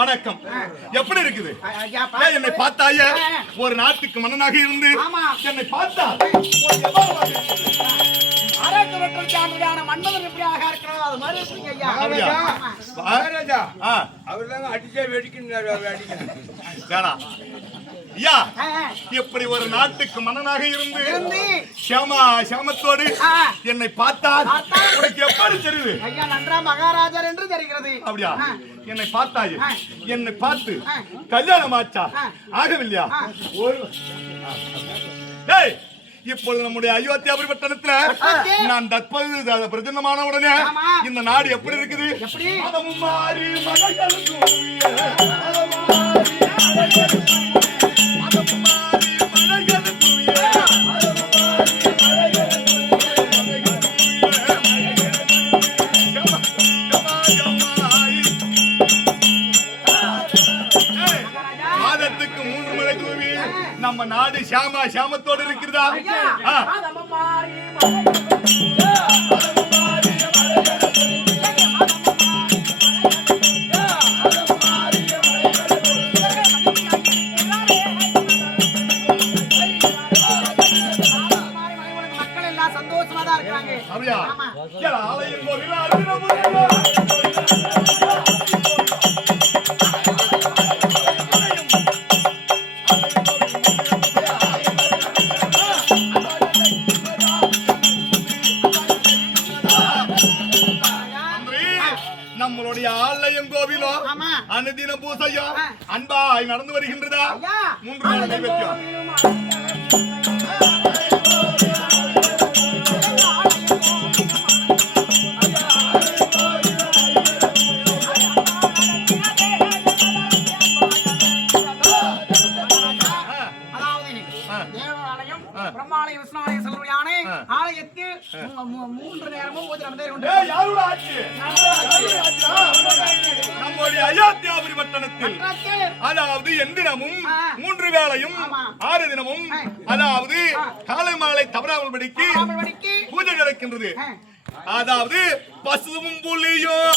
வணக்கம். எப்படி இருக்குது? என்னை பார்த்தாய ஒரு நாட்டுக்கு மன்னனாக இருந்து என்னை பார்த்தா மன்னன் எப்படியாக இருக்கிறதோ அது மாதிரி அடிச்சே வெடிக்கிறார். இப்படி ஒரு நாட்டுக்கு மன்னனாக இருந்து சேமத்தோடு என்னை பார்த்தால் உனக்கு எப்படி தெரியுது? ஐயா நன்றா மகாராஜர் என்று தெரிகிறது. அப்படியா? என்னை பார்த்தாயே, என்னை பார்த்து கல்யாணம் ஆச்சா? ஆகவில்லையா? இப்பொழுது நம்முடைய அயோத்தியாபுரி பட்டணத்துல நான் தற்போது பிரச்சனமான உடனே இந்த நாடு எப்படி இருக்குது? நம்ம நாடு சாமத்தோடு இருக்கிறதா? மக்கள் எல்லாம் சந்தோஷமா தான் இருக்காங்க. அப்படியா? ஆலயம் நம்மளுடைய ஆலயம் கோவிலும் அனுதின பூசையும் அன்பாய் நடந்து வருகின்றதா? 3 நாள் நைவேத்தியம். பிரம்மாலயம் விஷ்ணாலயம் செல்வடியான ஆலயத்தில் 3 நேரமும் பூஜை நடந்தே கொண்டு நம்முடைய அயோத்தியாபுரி பட்டணத்தில் அதாவது எந்தினமும் 3 வேளையும் 6 தினமும் அதாவது காலை மாலை தவறாமல் படிக்கு பூஜை நடக்கின்றது. அதாவது பசுவும் புலியும்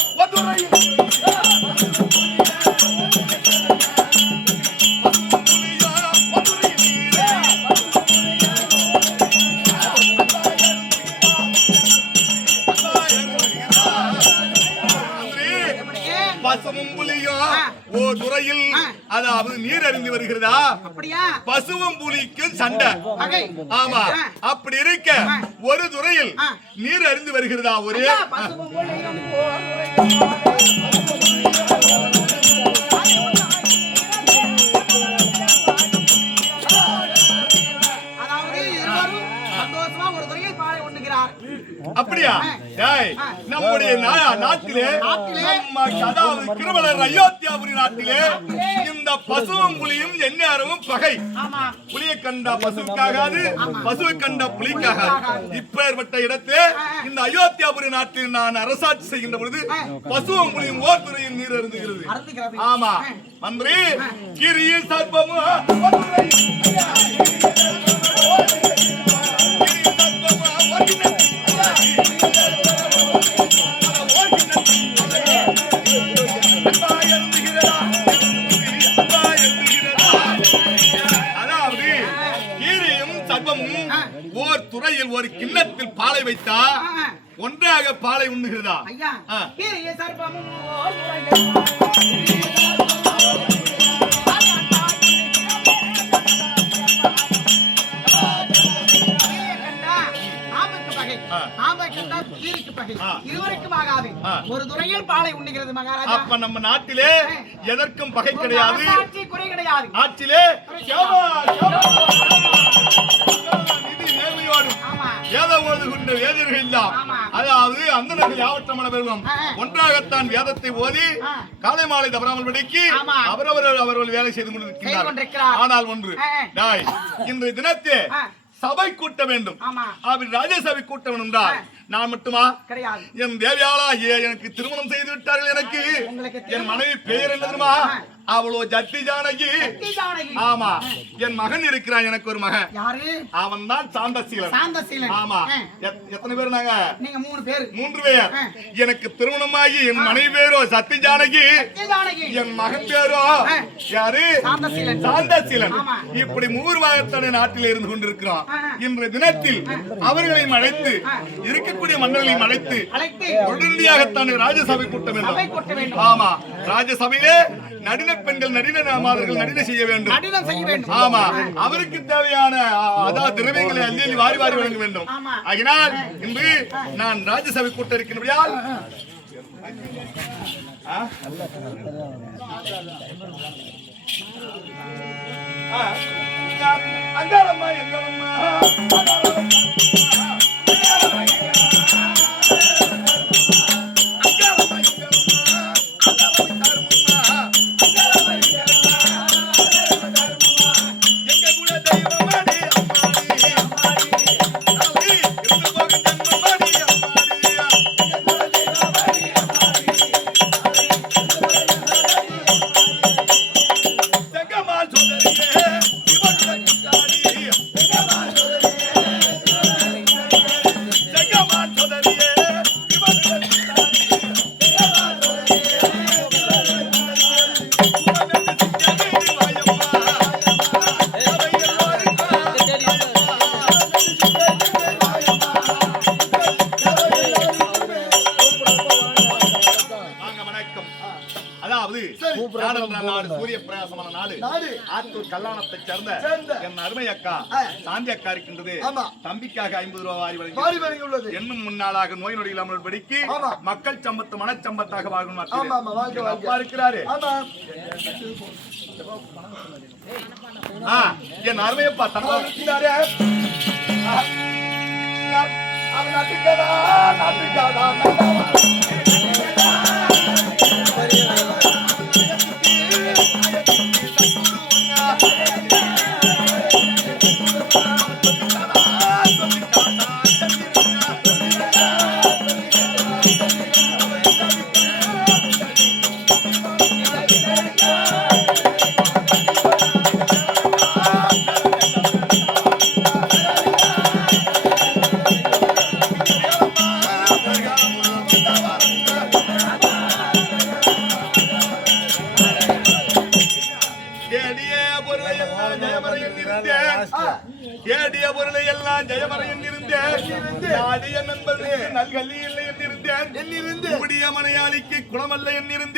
பசுவும் புலியும் ஓர் துறையில் அதாவது நீர் அறிந்து வருகிறதா? பசுவும் புலிக்கும் சண்டை. ஆமா, அப்படி இருக்க ஒரு துறையில் நீர் அறிந்து வருகிறதா? ஒரு அப்படியா? நம்முடைய நாட்டிலே அதாவது கிருவலர் அயோத்தியாபுரி நாட்டிலே இந்த பசுவும் புலியும் எந்நேரமும் பகை. புலியை கண்ட பசுவுக்காகாது, பசுவை கண்ட புலிக்காகாது. இப்பேற்பட்ட இடத்திலே இந்த அயோத்தியாபுரி நாட்டில் நான் அரசாட்சி செய்கின்ற பொழுது பசுவும் புலியும் ஓர் துறையில் நீர் அருந்துகிறது. ஆமா மந்திரி, கிரியில் சர்ப்பமும் ஓர் துறையில் ஒரு கிண்ணத்தில் பாலை வைத்தா ஒன்றாக பாலை உண்ணுகிறதா? ஒரு துறையில் பாலை உண்ணுகிறது மகாராஜா. அப்ப நம்ம நாட்டிலே எதற்கும் பகை கிடையாது, குறை கிடையாது. ஆட்சியிலே அதாவது அந்தனர்கள் யாவற்றமான பெருகும் ஒன்றாகத்தான் வேதத்தை ஓதி காலை மாலை தவறாமல் படிக்கு அவரவர்கள் வேலை செய்து கொண்டிருக்கிறார். ஆனால் ஒன்று, இன்றைய தினத்தே சபை கூட்ட வேண்டும். ராஜசபை கூட்ட வேண்டும் என்றால் நான் மட்டுமா? கிடையாது. என் தேவியாளா எனக்கு திருமணம் செய்து விட்டார்கள். எனக்கு என் மனைவி பெயர் என்ன தெரியுமா? அவளோ ஜத்தி ஜானகி. சக்தி ஜானகி. ஆமா, என் மகன் இருக்கிறான், எனக்கு ஒரு மகன். யாரு? அவன் தான் சாந்தசீலன். சாந்தசீலன். ஆமா. எத்தனை பேர் நாங்க? நீங்க 3 பேர். 3 பேர். எனக்கு திருமணமாகி என் மனைவி பேரோ சத்தி ஜானகி, சக்தி ஜானகி. என் மகன் பேரோ யாரு? சாந்தசீலன். சாந்தசீலன். ஆமா. இப்படி 3 வாரத்தோட நாட்டில் இருந்து கொண்டிருக்கிறோம். இன்று தினத்தில் அவர்களையும் அழைத்து இருக்கக்கூடிய மன்னர்களையும் அழைத்து உடனடியாகத்தான் ராஜசபை கூட்டம் வேண்டும். ஆமா, ராஜசபையிலே நடின பெண்கள் நடின மாதர்கள் நடின செய்ய வேண்டும். நடினம் செய்ய வேண்டும். ஆமா, அவருக்கு தேவையான அதாவது திரவியங்களை அள்ளி அள்ளி வாரி வாரி வழங்க வேண்டும். ஆகினால் இன்று நான் ராஜசபை கூட்டம் இருக்கின்றபடியால் அங்காளம்மா எங்களம்மா சூரிய பிரகாசமான நாடு ஆத்தூர் கல்லாணத்தை சேர்ந்த என் அருமை அக்கா சாந்தி அக்கா இருக்கின்றது. தம்பிக்காக 50 ரூபாய் வாரி வழங்கியுள்ளது. என்னும் முன்னாளாக நோய் நொடி இல்லாமல் படிக்கு மக்கள் சம்பத்து மனச்சம்பத்தாக வாழும் அப்பா இருக்கிறாரு. என் அருமையப்பா தப்பா இருக்கிறாரு. ஏடிய பொருளை எல்லாம் ஜெயமறையில் இருந்தேன். நல்கல்லி இல்லை என்றிருந்தேன். மனையாளிக்கு குணமல்ல என்றிருந்தேன்.